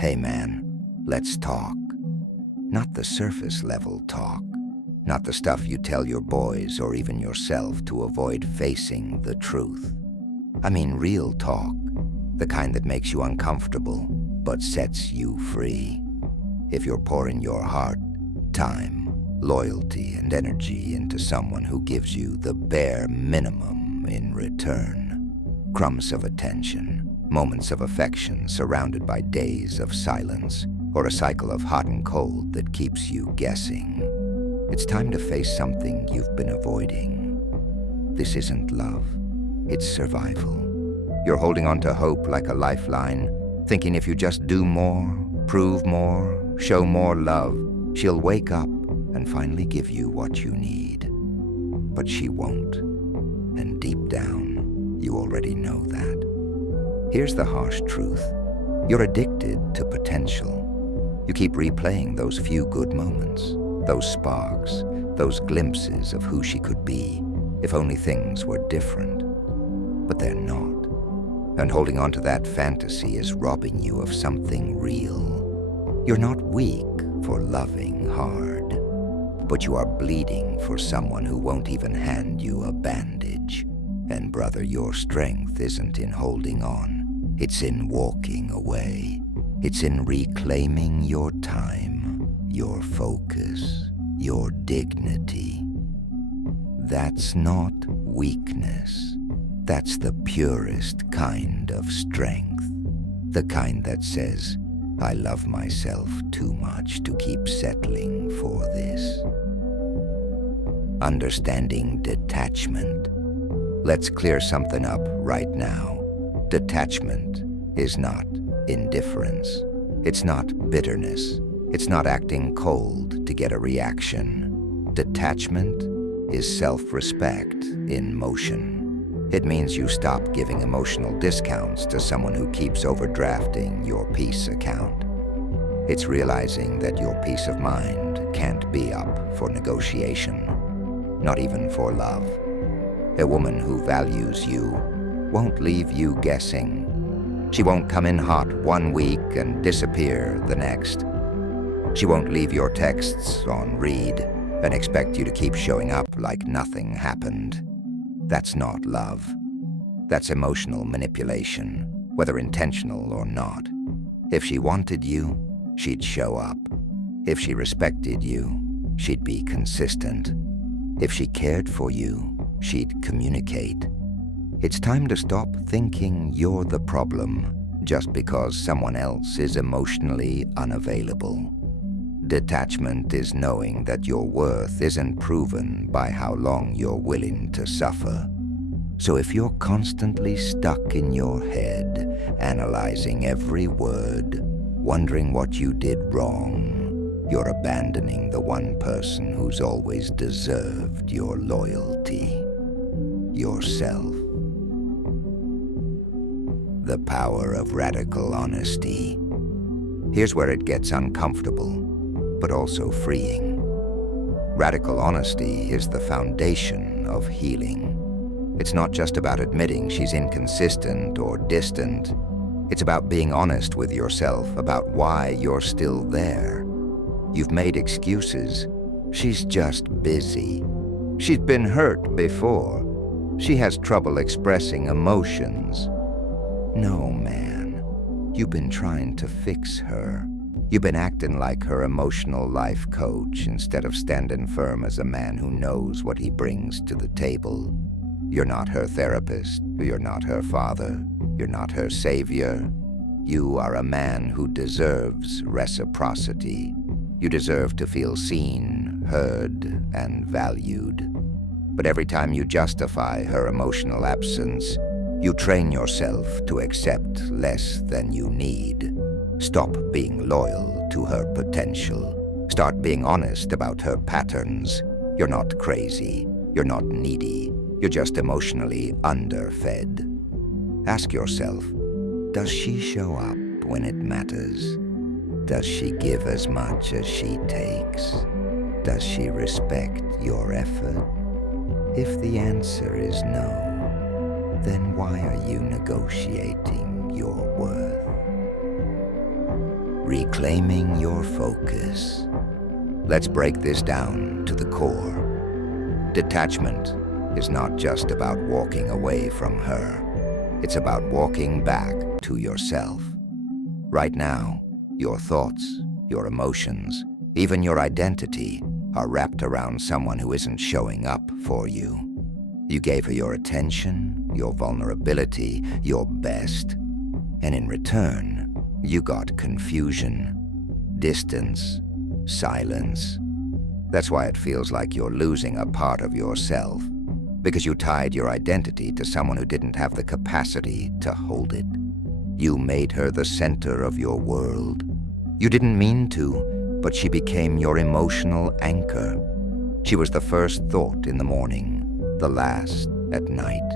Hey man, let's talk. Not the surface level talk. Not the stuff you tell your boys or even yourself to avoid facing the truth. I mean real talk, the kind that makes you uncomfortable but sets you free. If you're pouring your heart, time, loyalty, and energy into someone who gives you the bare minimum in return, crumbs of attention, moments of affection surrounded by days of silence, or a cycle of hot and cold that keeps you guessing, it's time to face something you've been avoiding. This isn't love, it's survival. You're holding on to hope like a lifeline, thinking if you just do more, prove more, show more love, she'll wake up and finally give you what you need. But she won't, and deep down, you already know that. Here's the harsh truth. You're addicted to potential. You keep replaying those few good moments, those sparks, those glimpses of who she could be, if only things were different. But they're not. And holding on to that fantasy is robbing you of something real. You're not weak for loving hard, but you are bleeding for someone who won't even hand you a bandage. And brother, your strength isn't in holding on. It's in walking away. It's in reclaiming your time, your focus, your dignity. That's not weakness. That's the purest kind of strength. The kind that says, I love myself too much to keep settling for this. Understanding detachment. Let's clear something up right now. Detachment is not indifference. It's not bitterness. It's not acting cold to get a reaction. Detachment is self-respect in motion. It means you stop giving emotional discounts to someone who keeps overdrafting your peace account. It's realizing that your peace of mind can't be up for negotiation, not even for love. A woman who values you won't leave you guessing. She won't come in hot one week and disappear the next. She won't leave your texts on read and expect you to keep showing up like nothing happened. That's not love. That's emotional manipulation, whether intentional or not. If she wanted you, she'd show up. If she respected you, she'd be consistent. If she cared for you, she'd communicate. It's time to stop thinking you're the problem just because someone else is emotionally unavailable. Detachment is knowing that your worth isn't proven by how long you're willing to suffer. So if you're constantly stuck in your head, analyzing every word, wondering what you did wrong, you're abandoning the one person who's always deserved your loyalty. Yourself. The power of radical honesty. Here's where it gets uncomfortable, but also freeing. Radical honesty is the foundation of healing. It's not just about admitting she's inconsistent or distant. It's about being honest with yourself about why you're still there. You've made excuses. She's just busy. She's been hurt before. She has trouble expressing emotions. No, man. You've been trying to fix her. You've been acting like her emotional life coach instead of standing firm as a man who knows what he brings to the table. You're not her therapist. You're not her father. You're not her savior. You are a man who deserves reciprocity. You deserve to feel seen, heard, and valued. But every time you justify her emotional absence, you train yourself to accept less than you need. Stop being loyal to her potential. Start being honest about her patterns. You're not crazy. You're not needy. You're just emotionally underfed. Ask yourself, does she show up when it matters? Does she give as much as she takes? Does she respect your effort? If the answer is no, then why are you negotiating your worth? reclaiming your focus. Let's break this down to the core. Detachment is not just about walking away from her. It's about walking back to yourself. Right now, your thoughts, your emotions, even your identity are wrapped around someone who isn't showing up for you. You gave her your attention, your vulnerability, your best, and in return, you got confusion, distance, silence. That's why it feels like you're losing a part of yourself, because you tied your identity to someone who didn't have the capacity to hold it. You made her the center of your world. You didn't mean to, but she became your emotional anchor. She was the first thought in the morning, the last at night.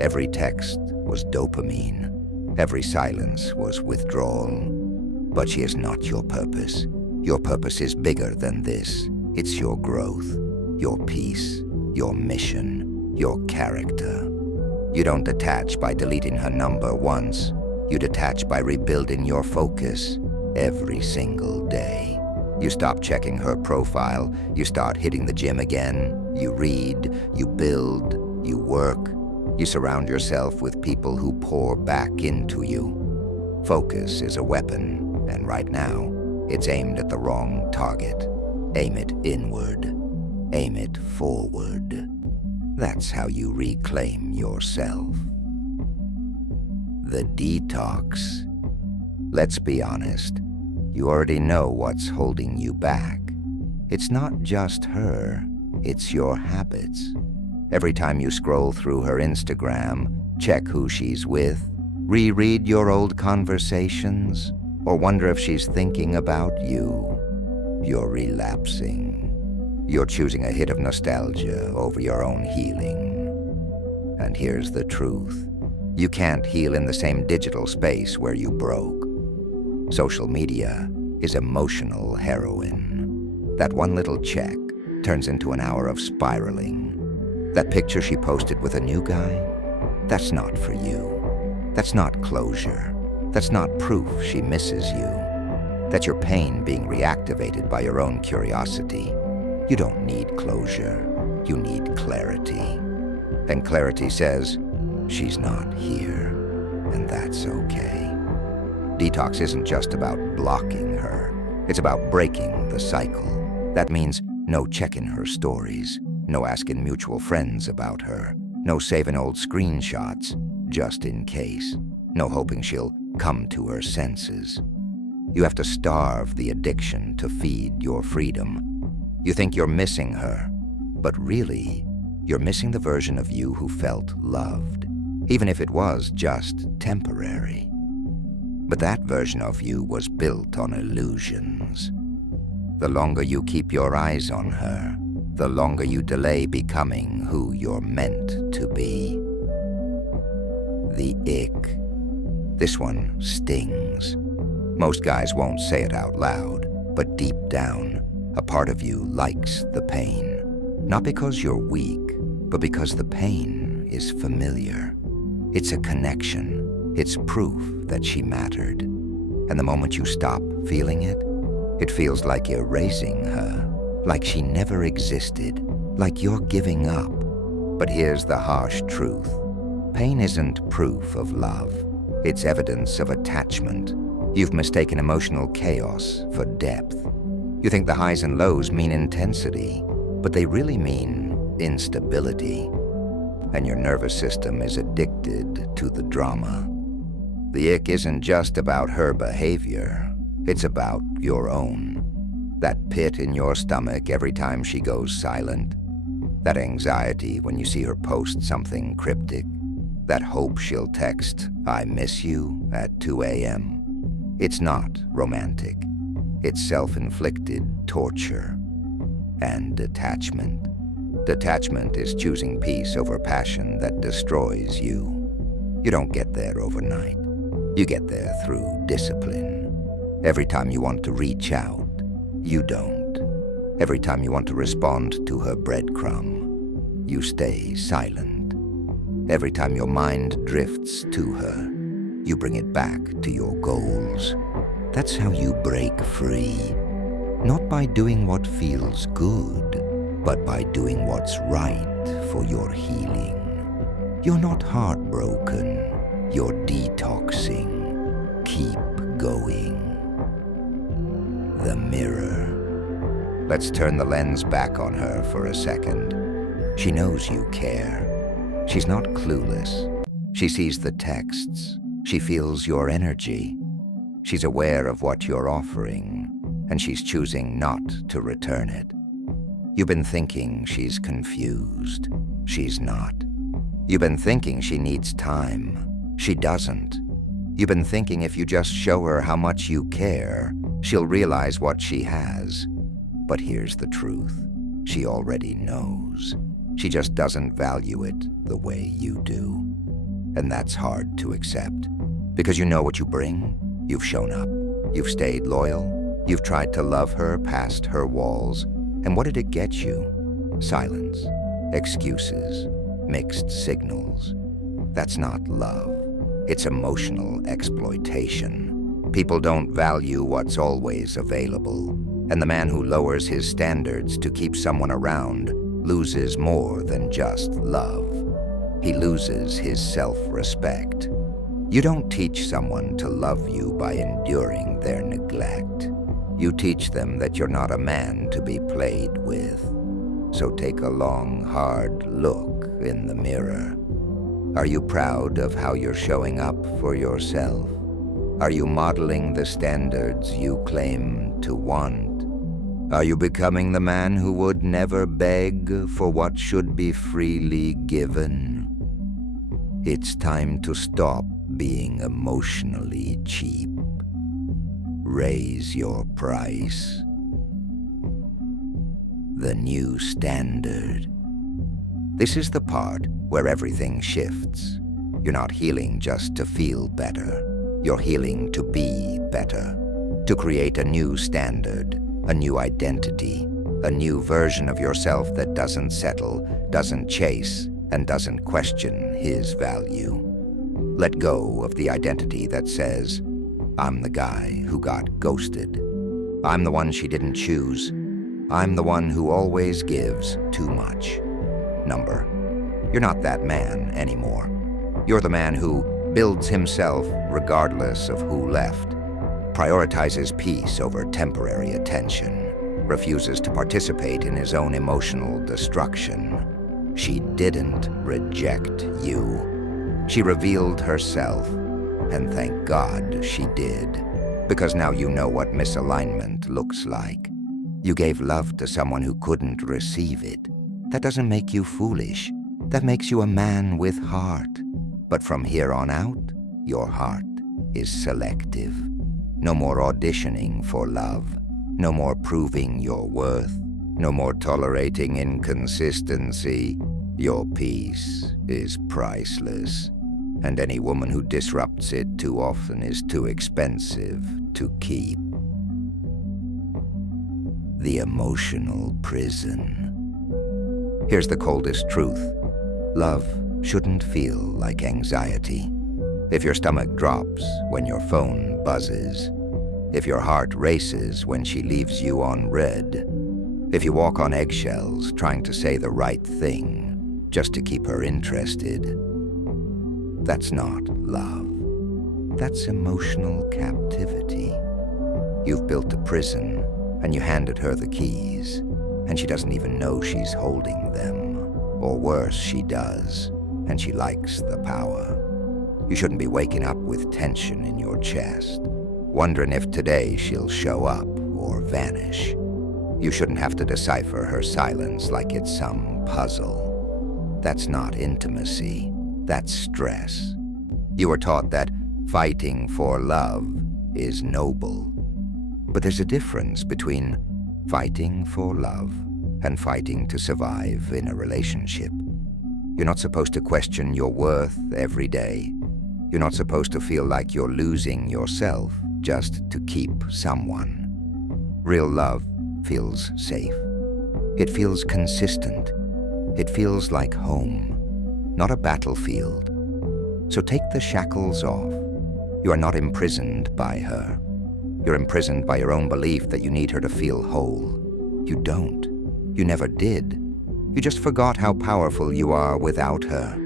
Every text was dopamine. Every silence was withdrawal. But she is not your purpose. Your purpose is bigger than this. It's your growth, your peace, your mission, your character. You don't detach by deleting her number once. You detach by rebuilding your focus every single day. You stop checking her profile. You start hitting the gym again. You read, you build, you work. You surround yourself with people who pour back into you. Focus is a weapon, and right now, it's aimed at the wrong target. Aim it inward. Aim it forward. That's how you reclaim yourself. The detox. Let's be honest. You already know what's holding you back. It's not just her, it's your habits. Every time you scroll through her Instagram, check who she's with, reread your old conversations, or wonder if she's thinking about you, you're relapsing. You're choosing a hit of nostalgia over your own healing. And here's the truth. You can't heal in the same digital space where you broke. Social media is emotional heroin. That one little check turns into an hour of spiraling. That picture she posted with a new guy? That's not for you. That's not closure. That's not proof she misses you. That's your pain being reactivated by your own curiosity. You don't need closure. You need clarity. And clarity says, she's not here, and that's okay. Detox isn't just about blocking her. It's about breaking the cycle. That means no checking her stories, no asking mutual friends about her, no saving old screenshots, just in case, no hoping she'll come to her senses. You have to starve the addiction to feed your freedom. You think you're missing her, but really, you're missing the version of you who felt loved, even if it was just temporary. But that version of you was built on illusions. The longer you keep your eyes on her, the longer you delay becoming who you're meant to be. The ick. This one stings. Most guys won't say it out loud, but deep down, a part of you likes the pain. Not because you're weak, but because the pain is familiar. It's a connection. It's proof that she mattered. And the moment you stop feeling it, it feels like erasing her, like she never existed, like you're giving up. But here's the harsh truth. Pain isn't proof of love. It's evidence of attachment. You've mistaken emotional chaos for depth. You think the highs and lows mean intensity, but they really mean instability. And your nervous system is addicted to the drama. The ick isn't just about her behavior. It's about your own. That pit in your stomach every time she goes silent. That anxiety when you see her post something cryptic. That hope she'll text, "I miss you," at 2 a.m. It's not romantic. It's self-inflicted torture. And detachment. Detachment is choosing peace over passion that destroys you. You don't get there overnight. You get there through discipline. Every time you want to reach out, you don't. Every time you want to respond to her breadcrumb, you stay silent. Every time your mind drifts to her, you bring it back to your goals. That's how you break free. Not by doing what feels good, but by doing what's right for your healing. You're not heartbroken, you're detoxing. Keep going. The mirror. Let's turn the lens back on her for a second. She knows you care. She's not clueless. She sees the texts. She feels your energy. She's aware of what you're offering, and she's choosing not to return it. You've been thinking she's confused. She's not. You've been thinking she needs time. She doesn't. You've been thinking if you just show her how much you care, she'll realize what she has. But here's the truth. She already knows. She just doesn't value it the way you do. And that's hard to accept. Because you know what you bring. You've shown up. You've stayed loyal. You've tried to love her past her walls. And what did it get you? Silence, excuses, mixed signals. That's not love. It's emotional exploitation. People don't value what's always available. And the man who lowers his standards to keep someone around loses more than just love. He loses his self-respect. You don't teach someone to love you by enduring their neglect. You teach them that you're not a man to be played with. So take a long, hard look in the mirror. Are you proud of how you're showing up for yourself? Are you modeling the standards you claim to want? Are you becoming the man who would never beg for what should be freely given? It's time to stop being emotionally cheap. Raise your price. The new standard. This is the part where everything shifts. You're not healing just to feel better. You're healing to be better. To create a new standard, a new identity, a new version of yourself that doesn't settle, doesn't chase, and doesn't question his value. Let go of the identity that says, I'm the guy who got ghosted. I'm the one she didn't choose. I'm the one who always gives too much. Number. You're not that man anymore. You're the man who builds himself regardless of who left, prioritizes peace over temporary attention, refuses to participate in his own emotional destruction. She didn't reject you. She revealed herself, and thank God she did, because now you know what misalignment looks like. You gave love to someone who couldn't receive it. That doesn't make you foolish. That makes you a man with heart. But from here on out, your heart is selective. No more auditioning for love. No more proving your worth. No more tolerating inconsistency. Your peace is priceless. And any woman who disrupts it too often is too expensive to keep. The emotional prison. Here's the coldest truth. Love shouldn't feel like anxiety. If your stomach drops when your phone buzzes, if your heart races when she leaves you on red, if you walk on eggshells trying to say the right thing just to keep her interested, that's not love. That's emotional captivity. You've built a prison, and you handed her the keys, and she doesn't even know she's holding them. Or worse, she does, and she likes the power. You shouldn't be waking up with tension in your chest, wondering if today she'll show up or vanish. You shouldn't have to decipher her silence like it's some puzzle. That's not intimacy. That's stress. You were taught that fighting for love is noble. But there's a difference between fighting for love and fighting to survive in a relationship. You're not supposed to question your worth every day. You're not supposed to feel like you're losing yourself just to keep someone. Real love feels safe. It feels consistent. It feels like home, not a battlefield. So take the shackles off. You are not imprisoned by her. You're imprisoned by your own belief that you need her to feel whole. You don't. You never did. You just forgot how powerful you are without her.